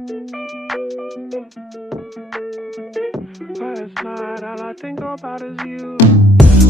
Last night all I think about is you.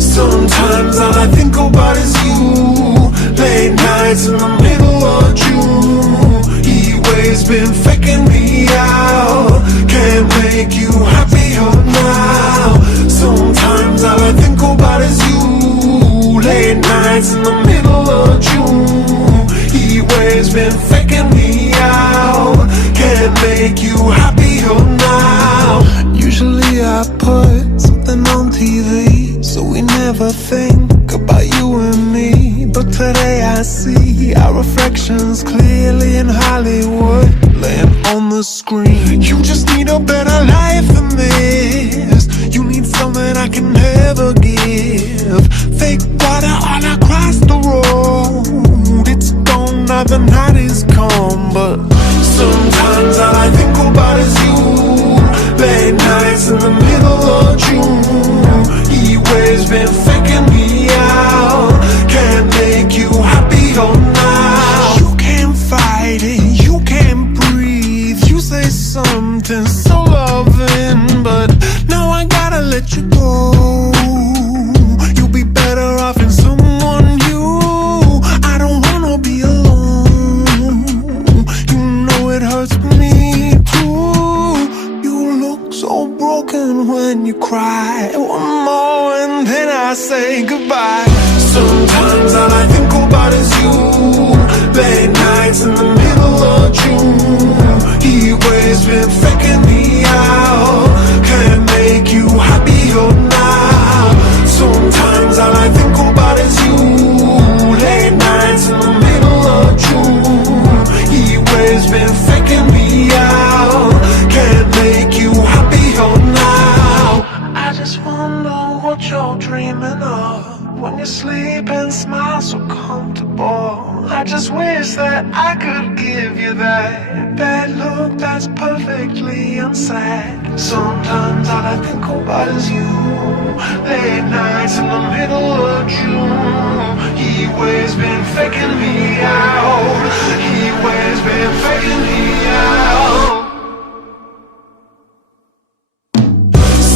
Sometimes all I think about is you. Late nights in the middle of June. Heat waves been faking me out. Can't make you happier now. Sometimes all I think about is you. Late nights in the middle of June. Heat waves been faking me out. Can't make you happier now. Usually I put something on TV, so we never think about you and me. But today I see our reflections clearly in Hollywood, laying on the screen. You just need a better life than this. You need something I can never give. Fake water all across the road. It's gone now, the night is come. But sometimes all I think about is you. Late nights in the middle of June. Heat waves been faking me out. Can't make you happier now. You can't fight it, you can't breathe. You say something so loving, but now I gotta let you go. You'll be better off in someone new. I don't wanna be alone. You know it hurts me too. You look so broken when you cry. One more and then I say goodbye. Sometimes all I think about is you. Late nights in the middle of June. Heat waves been faking me out. Can't make you happier now. Sometimes all I think about is you. Late nights in the middle of June. Heat waves been faking me out. Can't make you happier now. I just wonder what you're dreaming of when you sleep and smile so comfortable. I just wish that I could give you that bad look that's perfectly unsaid. Sometimes all I think about is you. Late nights in the middle of June. Heat waves been faking me out. Heat waves been faking me out.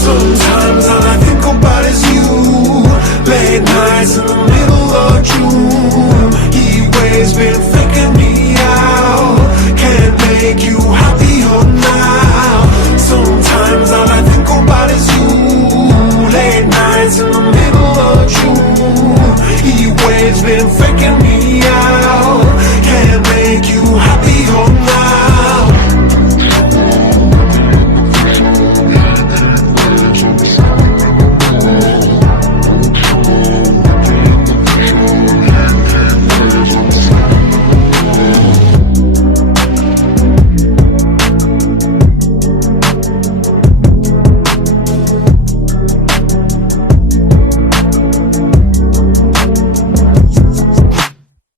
Sometimes all I think about is you. Late nights in the middle of June. Heat waves been faking me out. Can't make you